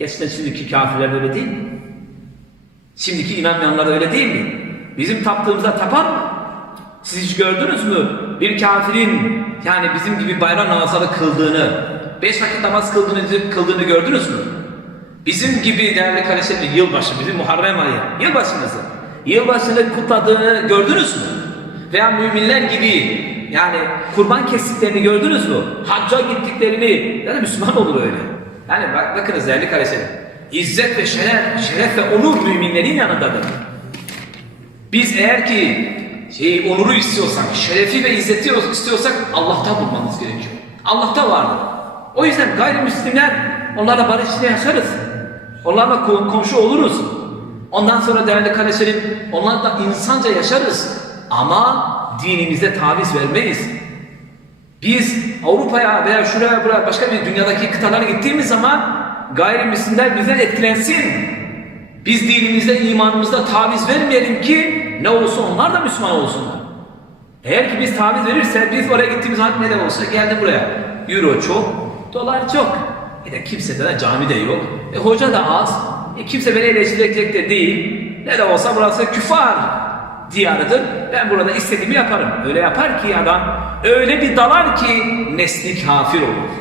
Gerçekten şimdiki kafirler öyle değil mi? Şimdiki inanmayanlar öyle değil mi? Bizim taptığımıza tapar mı? Siz hiç gördünüz mü? Bir kafirin yani bizim gibi bayram namazları kıldığını, beş vakit namaz kıldığını, kıldığını gördünüz mü? Bizim gibi değerli kardeşlerim yılbaşı, bizim Muharrem ayı, yılbaşımızı, yılbaşını kutladığını gördünüz mü? Veya müminler gibi yani kurban kestiklerini gördünüz mü? Hacca gittiklerini, yani Müslüman olur öyle. Yani bak, bakınız değerli kardeşlerim, İzzet ve şeref, şeref ve onur müminlerin yanındadır. Biz eğer ki şeyi onuru istiyorsak, şerefi ve izzeti istiyorsak Allah'ta bulmamız gerekiyor. Allah'ta vardır. O yüzden gayrimüslimler onlarla barış yaşarız. Onlarla kom- komşu oluruz. Ondan sonra değerli kardeşlerim onlarla insanca yaşarız. Ama dinimize taviz vermeyiz. Biz Avrupa'ya veya şuraya buraya başka bir dünyadaki kıtalara gittiğimiz zaman gayrimüslimler bizden etkilensin. Biz dinimizde, imanımızda taviz vermeyelim ki ne olursa onlar da Müslüman olsunlar. Eğer ki biz taviz verirsek biz oraya gittiğimiz zaman ne de olsa geldi buraya. Euro çok, dolar çok. E de kimse de cami de yok. E hoca da az. E kimse beni eleştirecek de değil. Ne de olsa burası küfar diyarıdır. Ben burada istediğimi yaparım. Öyle yapar ki adam öyle bir dalar ki nesli kafir olur.